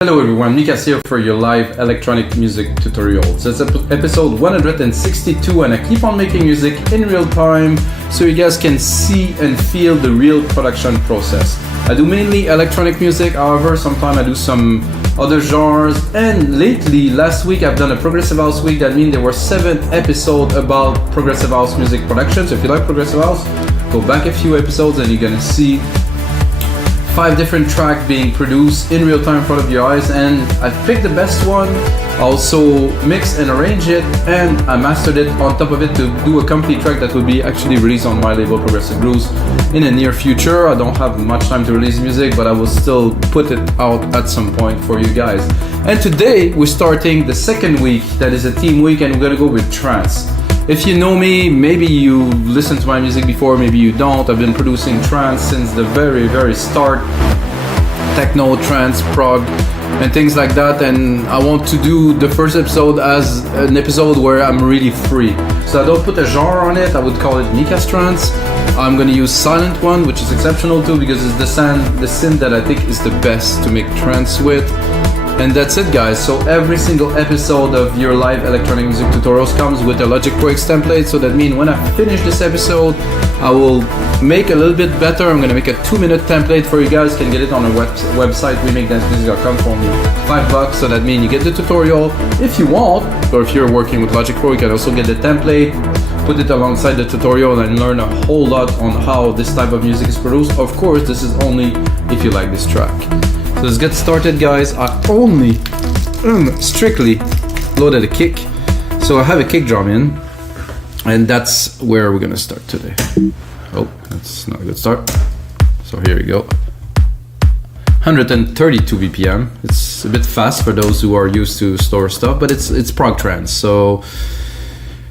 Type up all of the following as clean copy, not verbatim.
Hello everyone, Mikas here for your live electronic music tutorials. It's episode 162 and I keep on making music in real time so you guys can see and feel the real production process. I do mainly electronic music, however sometimes I do some other genres, and lately, last week I've done a progressive house week. That means there were 7 episodes about progressive house music production. So if you like progressive house, go back a few episodes and you're gonna see 5 different tracks being produced in real time in front of your eyes, and I picked the best one, also mixed and arranged it, and I mastered it on top of it to do a complete track that will be actually released on my label Progressive Grooves in the near future. I don't have much time to release music, but I will still put it out at some point for you guys. And today we're starting the second week, that is a theme week, and we're gonna go with trance. If you know me, maybe you listened to my music before, maybe you don't. I've been producing trance since the very start. Techno, trance, prog, and things like that. And I want to do the first episode as an episode where I'm really free. So I don't put a genre on it, I would call it Mikas trance. I'm gonna use Sylenth1, which is exceptional too, because it's the synth that I think is the best to make trance with. And that's it guys, so every single episode of your live electronic music tutorials comes with a Logic Pro X template, so that means when I finish this episode, I will make a little bit better. I'm gonna make a 2-minute template for you guys, can get it on our website, remakedancemusic.com for only $5, so that means you get the tutorial if you want, or if you're working with Logic Pro, you can also get the template, put it alongside the tutorial and learn a whole lot on how this type of music is produced. Of course, this is only if you like this track. So let's get started guys. I only strictly loaded a kick, so I have a kick drum in, and that's where we're gonna start today. Oh, that's not a good start. So here we go. 132 BPM. It's a bit fast for those who are used to slower stuff, but it's prog trance, so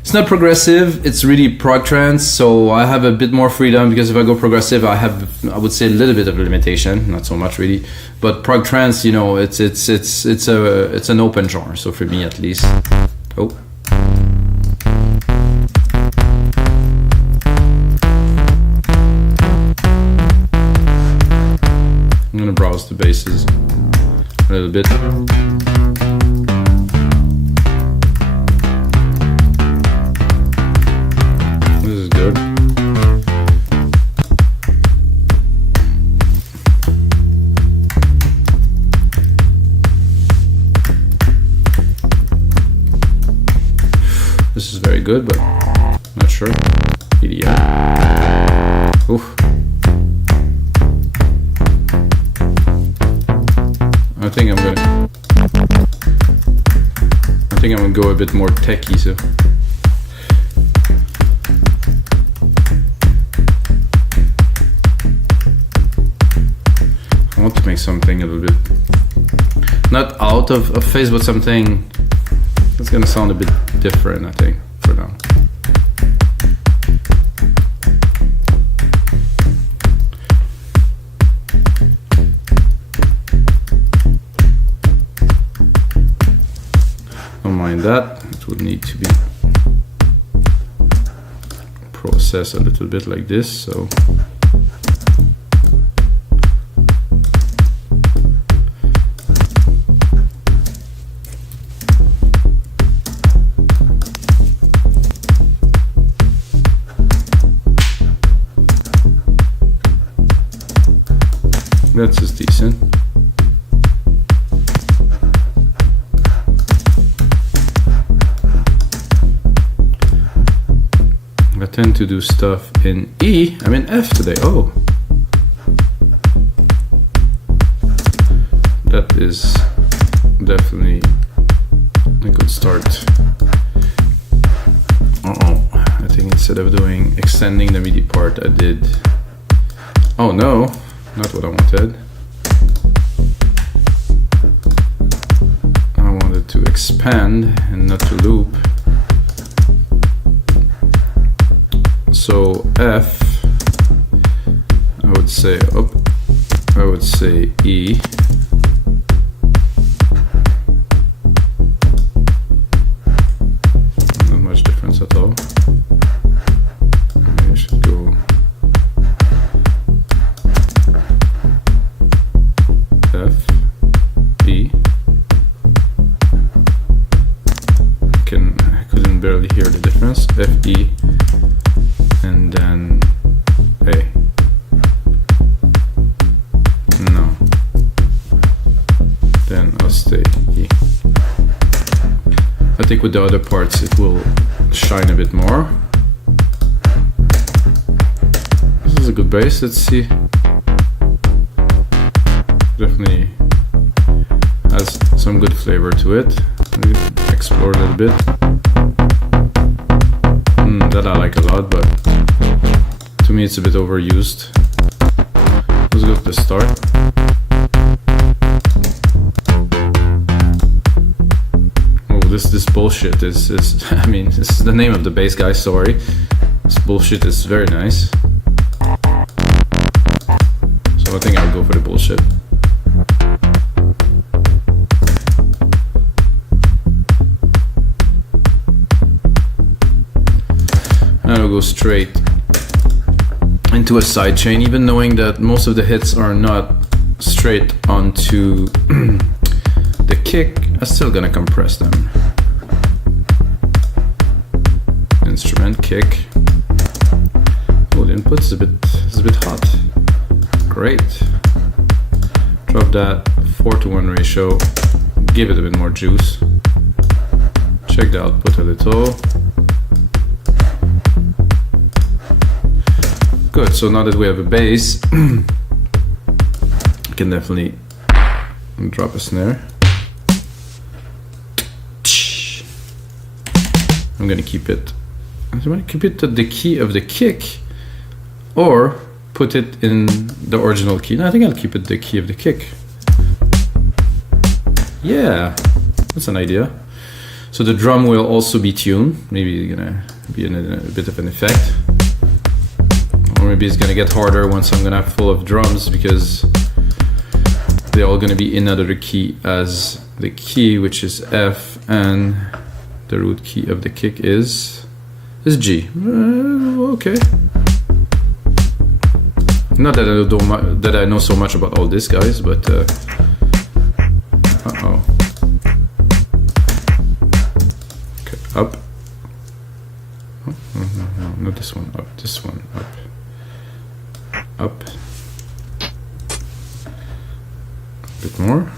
it's not progressive, it's really prog trance, so I have a bit more freedom, because if I go progressive, I would say a little bit of a limitation, not so much really. But prog trance, you know, it's an open genre, so for me at least. Oh. I'm gonna browse the basses a little bit. This is very good, but not sure. EDM. Oof. I think I'm gonna go a bit more techy, so. I want to make something a little bit, not out of phase, but something that's gonna sound a bit different, I think, for now. Don't mind that, it would need to be processed a little bit like this, so. That's just decent. I tend to do stuff in E, I'm in F today. Oh, that is definitely a good start. I think instead of extending the MIDI part, I did, oh no, not what I wanted. I wanted to expand and not to loop. So F, I would say up, I would say E. Not much difference at all. Maybe I should go F, E. barely hear the difference. F, E, and then A. No. Then I'll stay E. I think with the other parts it will shine a bit more. This is a good bass, let's see. Definitely has some good flavor to it. Maybe explore a little bit. That I like a lot, but to me it's a bit overused. Let's go to the start. Oh, this bullshit is I mean, this is the name of the bass, guys, sorry. This bullshit is very nice. So I think I'll go for the bullshit. And I'll go straight into a sidechain, even knowing that most of the hits are not straight onto the kick. I'm still gonna compress them. Instrument, kick. Oh, the input is a bit hot. Great. Drop that 4:1 ratio. Give it a bit more juice. Check the output a little. Good, so now that we have a bass, I can definitely drop a snare. I'm gonna keep it. I'm gonna keep it at the key of the kick, or put it in the original key. No, I think I'll keep it the key of the kick. Yeah, that's an idea. So the drum will also be tuned. Maybe gonna be in a bit of an effect. Or maybe it's gonna get harder once I'm gonna have full of drums, because they're all gonna be in another key as the key, which is F, and the root key of the kick is G. Okay. Not that I know so much about all this, guys, but uh-oh. Okay, up. Oh, no, not this one. Up. This one. Up. Up. A bit more.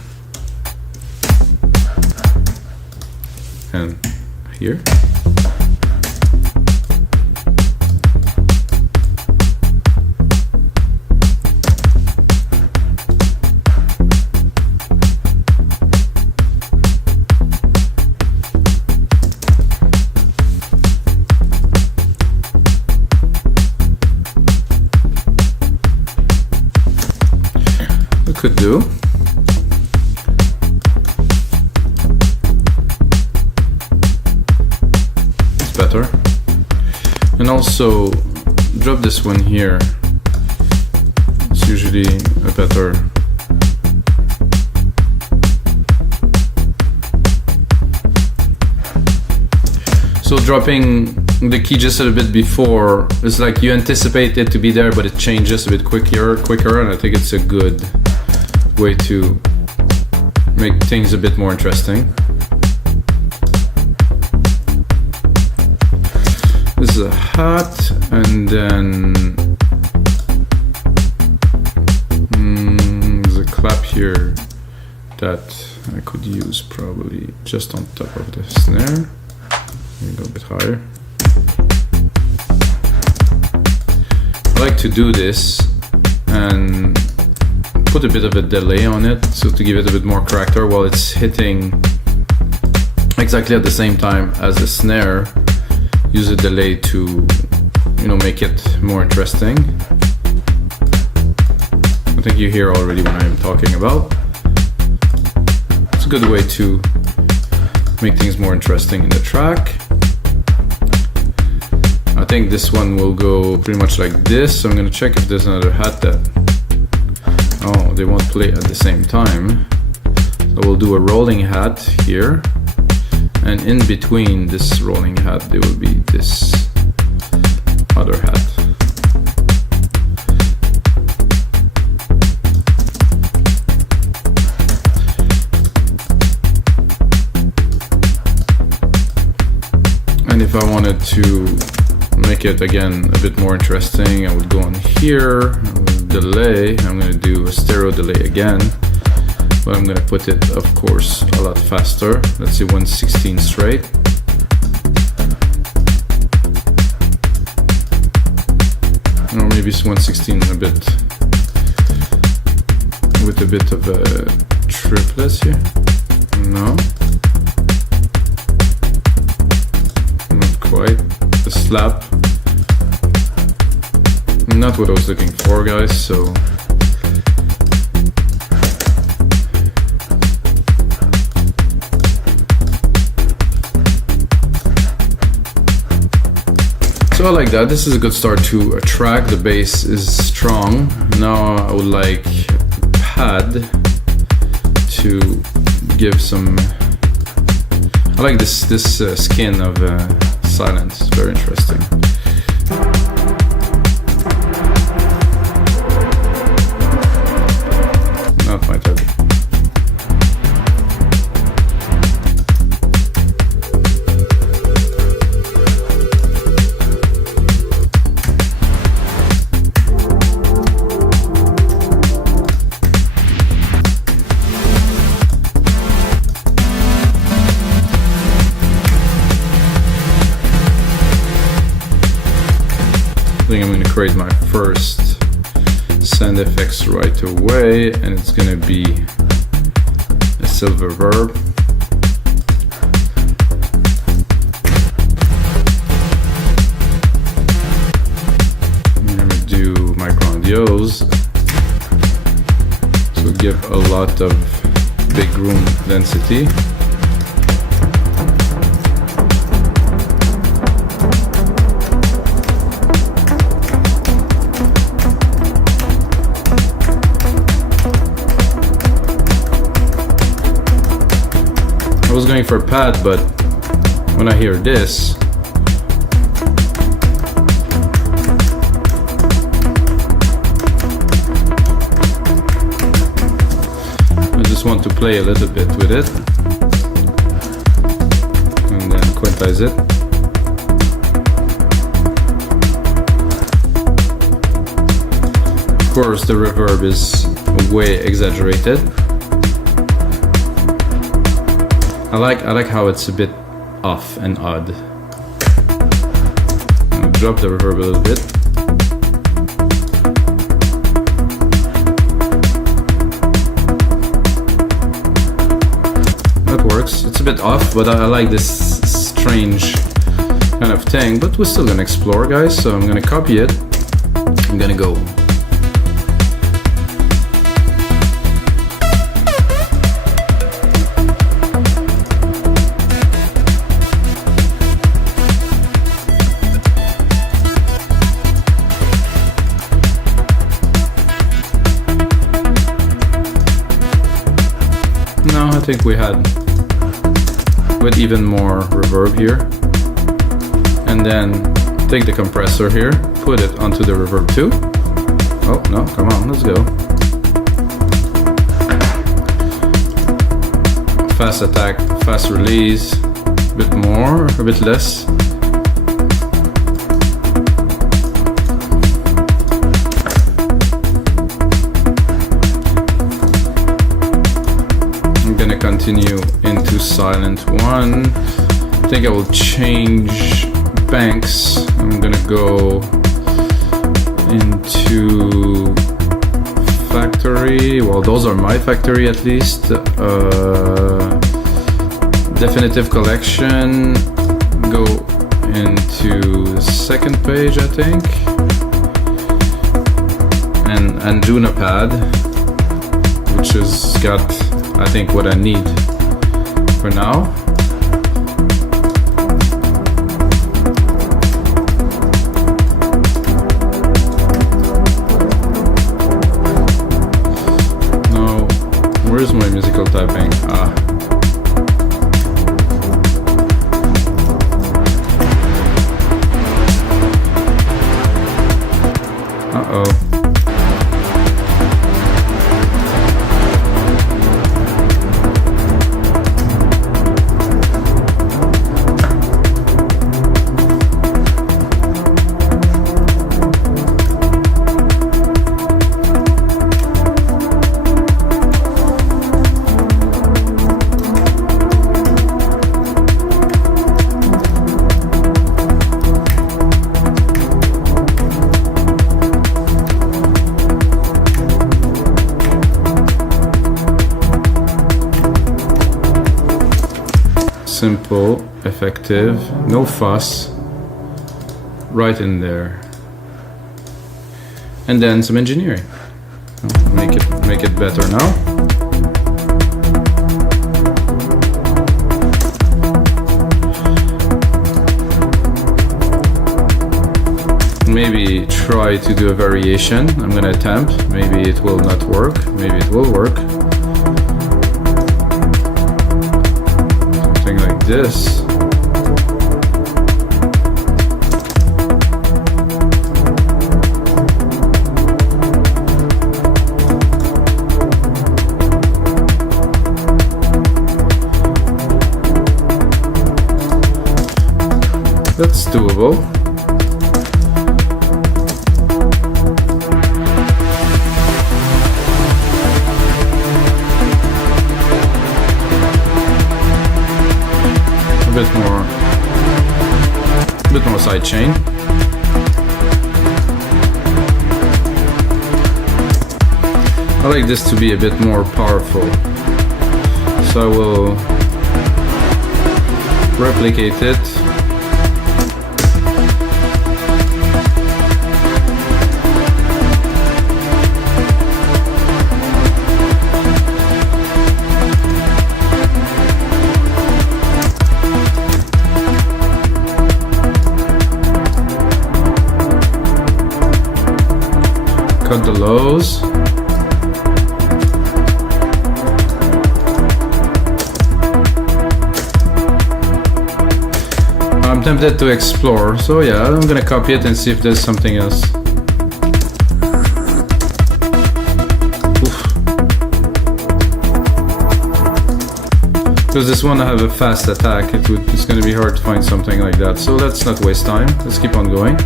And here. Could do. It's better. And also drop this one here. It's usually a better. So dropping the key just a little bit before, it's like you anticipate it to be there, but it changes a bit quicker, and I think it's a good way to make things a bit more interesting. This is a hat, and then there's a clap here that I could use probably just on top of the snare. Go a bit higher. I like to do this and put a bit of a delay on it, so to give it a bit more character while it's hitting exactly at the same time as the snare. Use a delay to, you know, make it more interesting. I think you hear already what I'm talking about. It's a good way to make things more interesting in the track. I think this one will go pretty much like this. So I'm gonna check if there's another hat that, oh, they won't play at the same time. So we'll do a rolling hat here, and in between this rolling hat there will be this other hat. And I wanted to make it again a bit more interesting, I would go on here, delay. I'm going to do a stereo delay again, but I'm going to put it, of course, a lot faster. Let's see, 116 straight. Or maybe it's 116 a bit, with a bit of a triplets here. No, not quite. A slap. Not what I was looking for, guys, so I like that. This is a good start to a track. The bass is strong. Now I would like pad to give some. I like this skin of Sylenth. It's very interesting. Not my type. I think I'm going to create my first sound effects right away, and it's going to be a silver verb. I'm going to do micro-audios, so give a lot of big room density. I was going for a pad, but when I hear this, I just want to play a little bit with it and then quantize it. Of course, the reverb is way exaggerated. I like how it's a bit off and odd. I'll drop the reverb a little bit. That works. It's a bit off, but I like this strange kind of thing. But we're still gonna explore, guys. So I'm gonna copy it. I'm gonna go. I think we had with even more reverb here, and then take the compressor here, put it onto the reverb too. Oh no, come on, let's go. Fast attack, fast release, a bit more, a bit less. Continue into Sylenth1. I think I will change banks. I'm gonna go into factory. Well, those are my factory at least. Definitive collection. Go into the second page, I think. And Duna pad, which has got, I think, what I need for now. Now, where's my musical typing? Uh-oh. simple, effective, no fuss, right in there. And then some engineering. Make it better now. Maybe try to do a variation. I'm gonna attempt. Maybe it will not work. Maybe it will work. Something like this. That's doable. A bit more side chain. I like this to be a bit more powerful, so I will replicate it. Cut the lows. I'm tempted to explore, so yeah, I'm gonna copy it and see if there's something else. Oof. Because this one I have a fast attack, it's gonna be hard to find something like that. So let's not waste time, let's keep on going.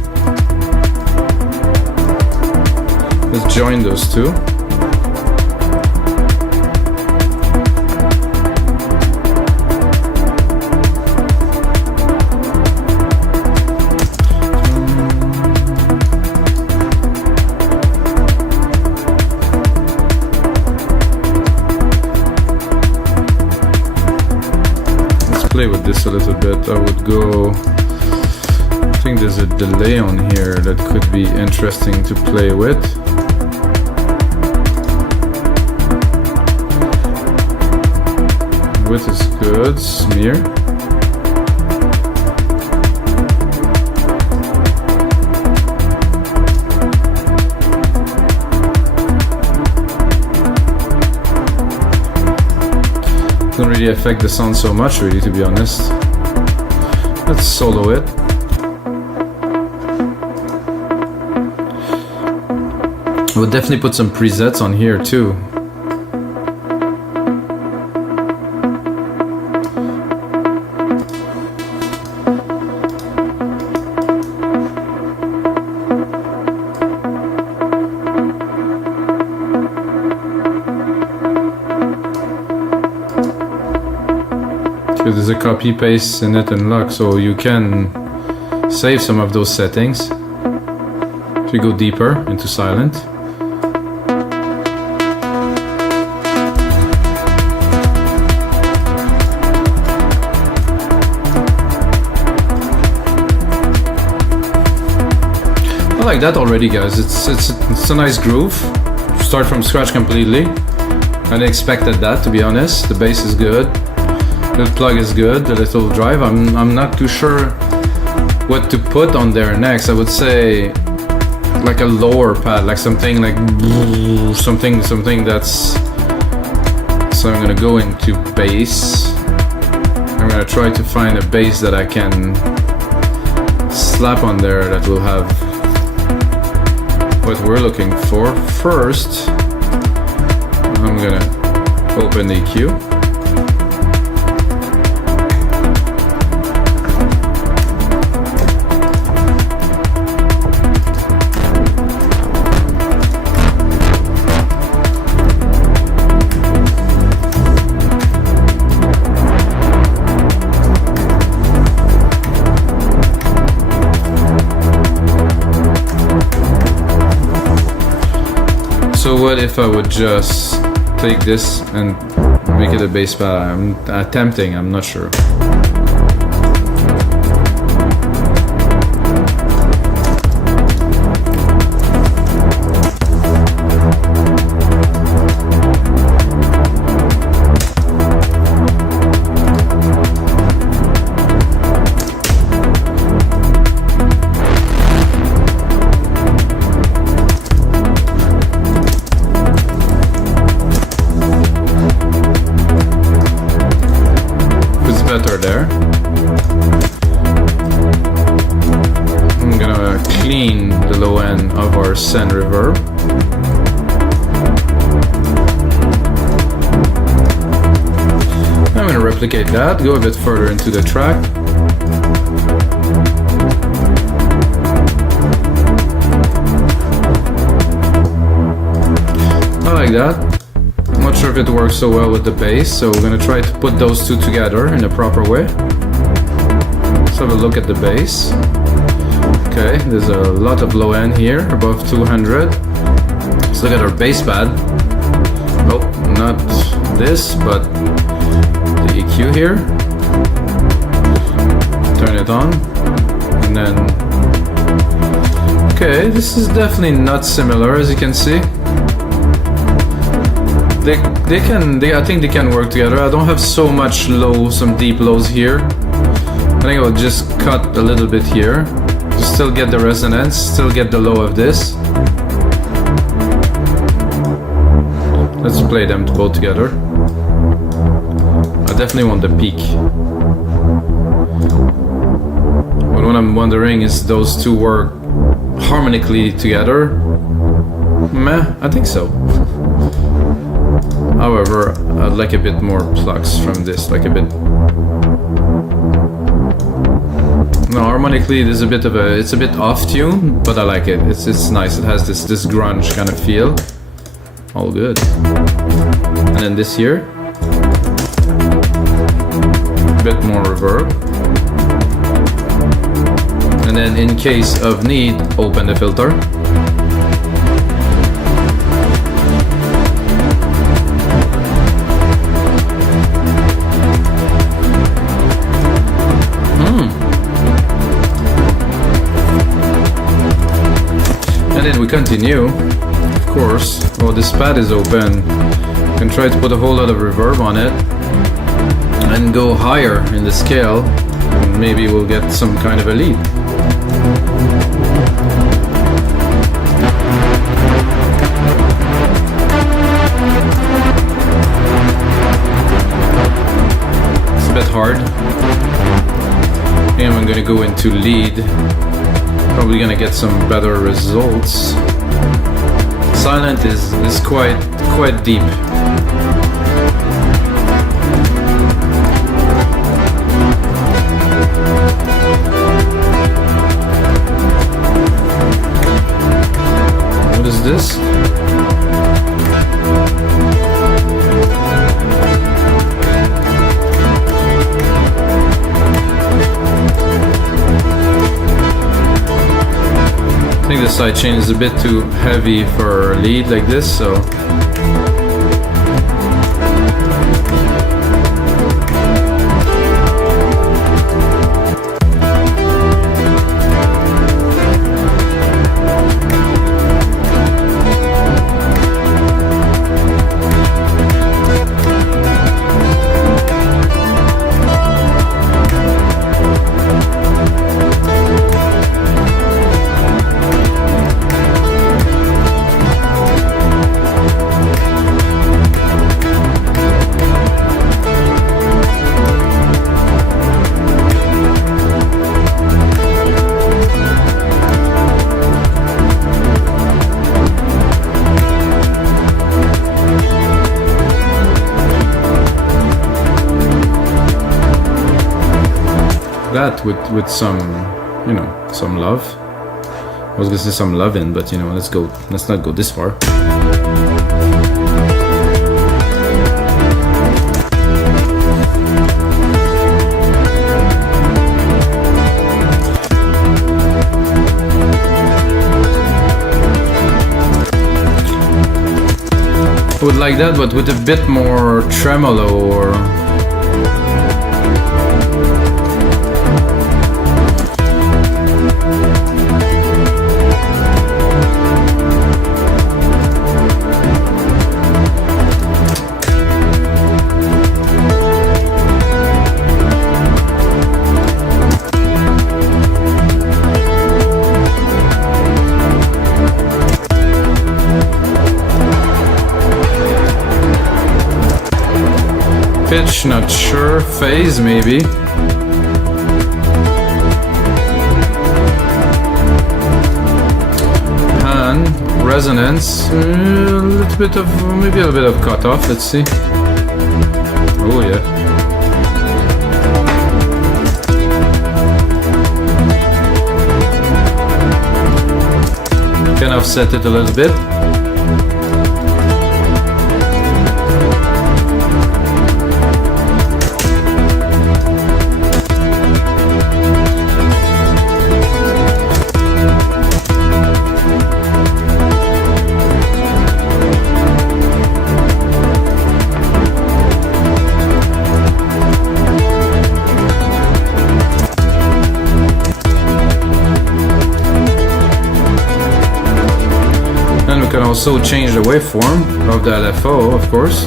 Let's join those two. Let's play with this a little bit. I would go... I think there's a delay on here that could be interesting to play with. Width is good, smear. Doesn't really affect the sound so much, really, to be honest. Let's solo it. I would definitely put some presets on here too. There's a copy paste in it and lock, so you can save some of those settings if you go deeper into Sylenth. I like that already, guys. It's a nice groove. Start from scratch completely. I expected that, to be honest. The bass is good. The plug is good, the little drive. I'm not too sure what to put on there next. I would say like a lower pad, like something like something that's. So I'm gonna go into bass. I'm gonna try to find a bass that I can slap on there that will have what we're looking for. First, I'm gonna open the EQ. So what if I would just take this and make it a bass pad. I'm attempting, I'm not sure. Better there. I'm gonna clean the low end of our send reverb. I'm gonna replicate that, go a bit further into the track. I like that. I'm not sure if it works so well with the bass, so we're gonna try to put those two together in a proper way. Let's have a look at the bass. Okay, there's a lot of low end here, above 200. Let's look at our bass pad. Oh, not this, but the EQ here. Turn it on, and then... Okay, this is definitely not similar, as you can see. I think they can work together. I don't have so much low, some deep lows here. I think I'll just cut a little bit here to still get the resonance, still get the low of this. Let's play them both together. I definitely want the peak. But what I'm wondering is those two work harmonically together. Meh, I think so. However, I'd like a bit more plucks from this, like a bit... No, harmonically there's a bit of a... It's a bit off tune, but I like it. It's nice, it has this grunge kind of feel. All good. And then this here. A bit more reverb. And then in case of need, open the filter. And then we continue, of course. Well, this pad is open. You can try to put a whole lot of reverb on it and go higher in the scale, and maybe we'll get some kind of a lead. It's a bit hard. And I'm gonna go into lead. Probably gonna get some better results. Sylenth is quite deep. What is this? I think the sidechain is a bit too heavy for a lead like this, so that with some, you know, some love. I was gonna say some loving, but you know, let's not go this far. I would like that, but with a bit more tremolo or... Pitch, not sure. Phase, maybe. Pan, resonance, a little bit of, maybe a bit of cutoff. Let's see. Oh yeah. Can offset it a little bit. We can also change the waveform of the LFO, of course.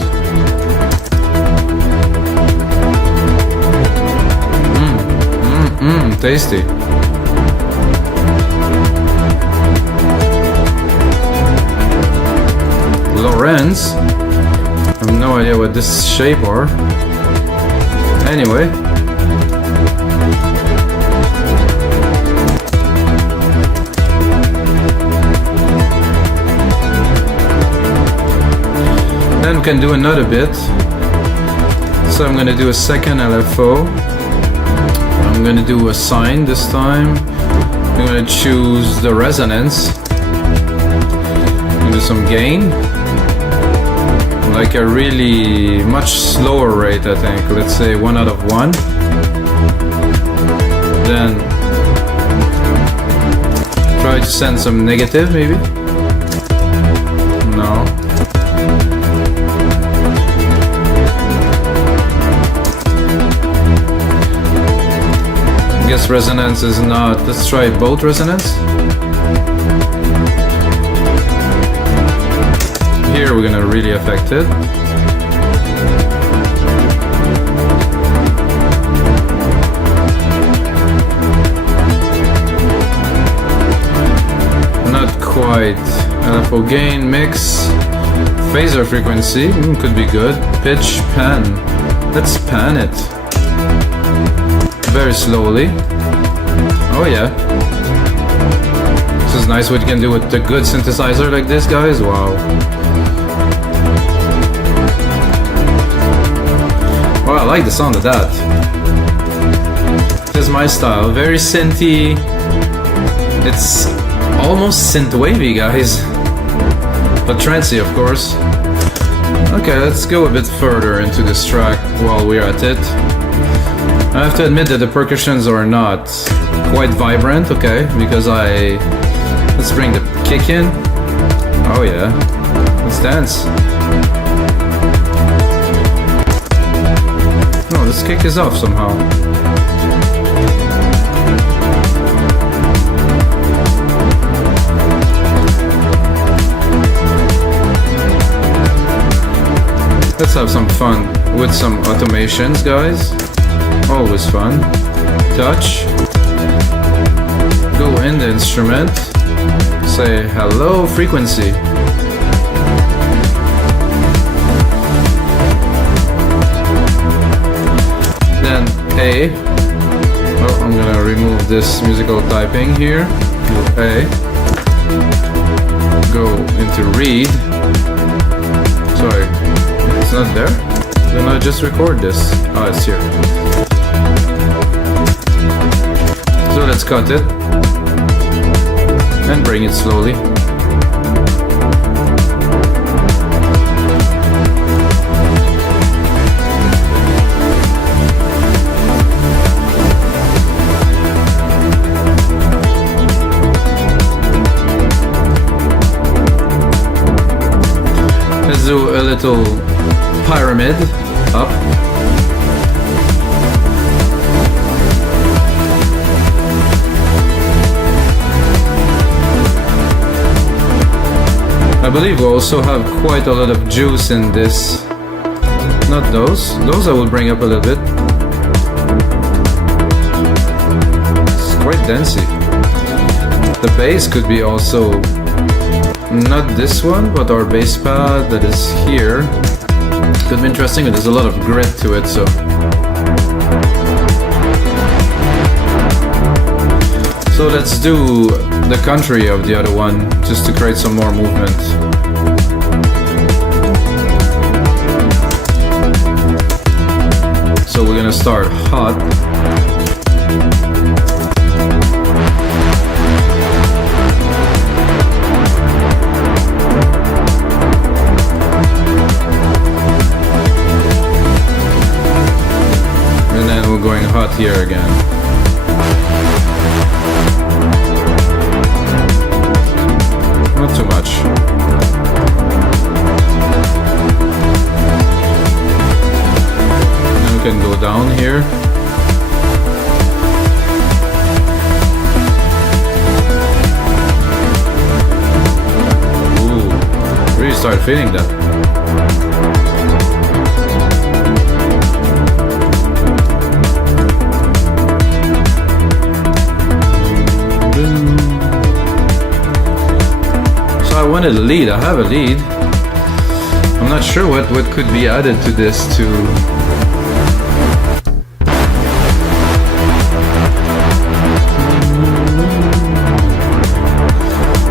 Tasty. Lorenz. I have no idea what this shape are. Anyway. Then we can do another bit. So I'm gonna do a second LFO. I'm gonna do a sine this time. I'm gonna choose the resonance. Do some gain. Like a really much slower rate, I think. Let's say 1 out of 1. Then try to send some negative, maybe. No. I guess resonance is not. Let's try both resonance. Here we're gonna really affect it. Not quite. LFO gain, mix, phaser frequency, could be good. Pitch, pan. Let's pan it. Very slowly. Oh yeah. This is nice what you can do with a good synthesizer like this, guys. Wow. Well, I like the sound of that. This is my style. Very synthy. It's almost synth-wavy, guys. But trancey, of course. Okay, let's go a bit further into this track while we're at it. I have to admit that the percussions are not quite vibrant, okay, because let's bring the kick in. Oh yeah, let's dance. No, this kick is off somehow. Let's have some fun with some automations, guys. Always fun. Touch. Go in the instrument. Say hello, frequency. Then A. Oh, I'm gonna remove this musical typing here. Do A. Go into read. Sorry, it's not there? Then I just record this. Oh, it's here. So let's cut it and bring it slowly. Let's do a little pyramid up. I believe we also have quite a lot of juice in this. Not those. Those I will bring up a little bit. It's quite dancey. The bass could be also not this one, but our bass pad that is here. Could be interesting, but there's a lot of grit to it, so. So let's do the country of the other one, just to create some more movement. So we're gonna start hot. And then we're going hot here again. Not too much. Now we can go down here. Ooh, really start feeling that. I wanted a lead. I have a lead. I'm not sure what could be added to this to.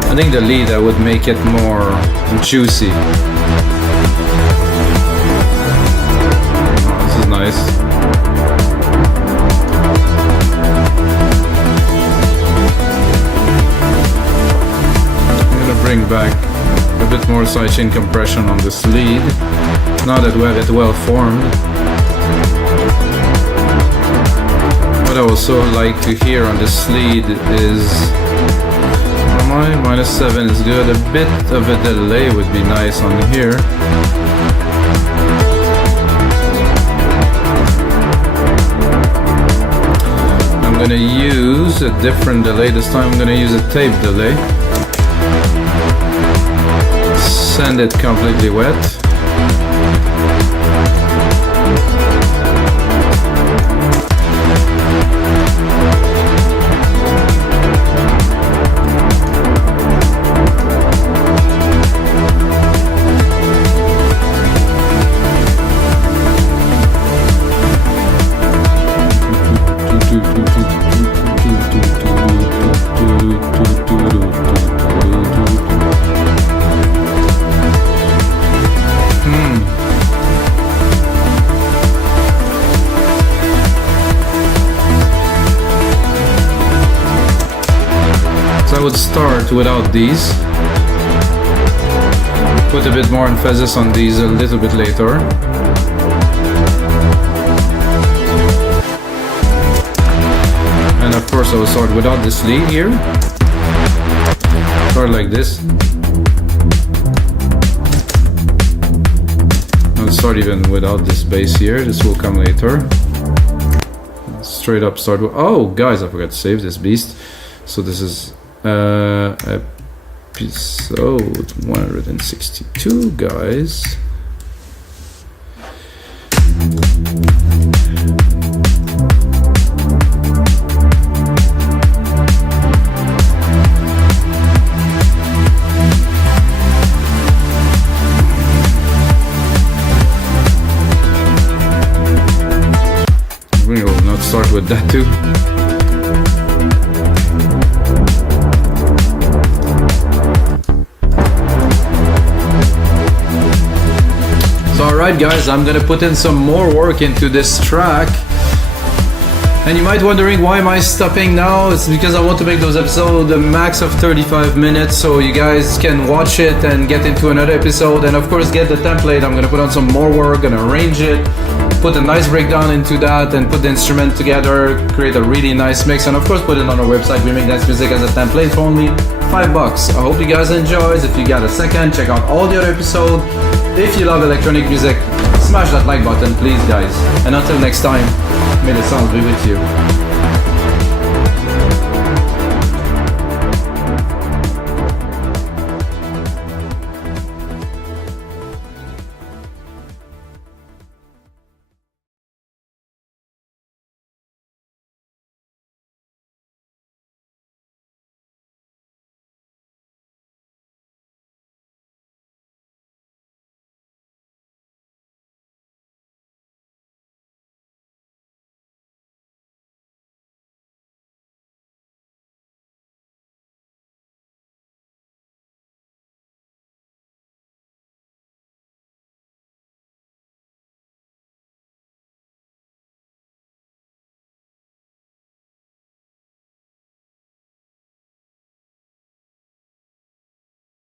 I think the lead I would make it more juicy. Oh, this is nice. Bring back a bit more sidechain compression on this lead, now that we have it well formed. What I also like to hear on this lead is my -7 is good. A bit of a delay would be nice on here. I'm gonna use a different delay this time. I'm gonna use a tape delay. Send it completely wet. I would start without these, put a bit more emphasis on these a little bit later. And of course I will start without this lead here. Start like this. I'll start even without this bass here, this will come later. Straight up start with, oh guys, I forgot to save this beast. So this is episode 162, guys. We will not start with that too. Alright guys, I'm gonna put in some more work into this track. And you might be wondering, why am I stopping now? It's because I want to make those episodes a max of 35 minutes so you guys can watch it and get into another episode, and of course get the template. I'm gonna put on some more work, gonna arrange it, put a nice breakdown into that, and put the instrument together, create a really nice mix, and of course put it on our website. We make dance music as a template for only $5. I hope you guys enjoy. If you got a second, check out all the other episodes. If you love electronic music, smash that like button please guys. And until next time, may the sound be with you.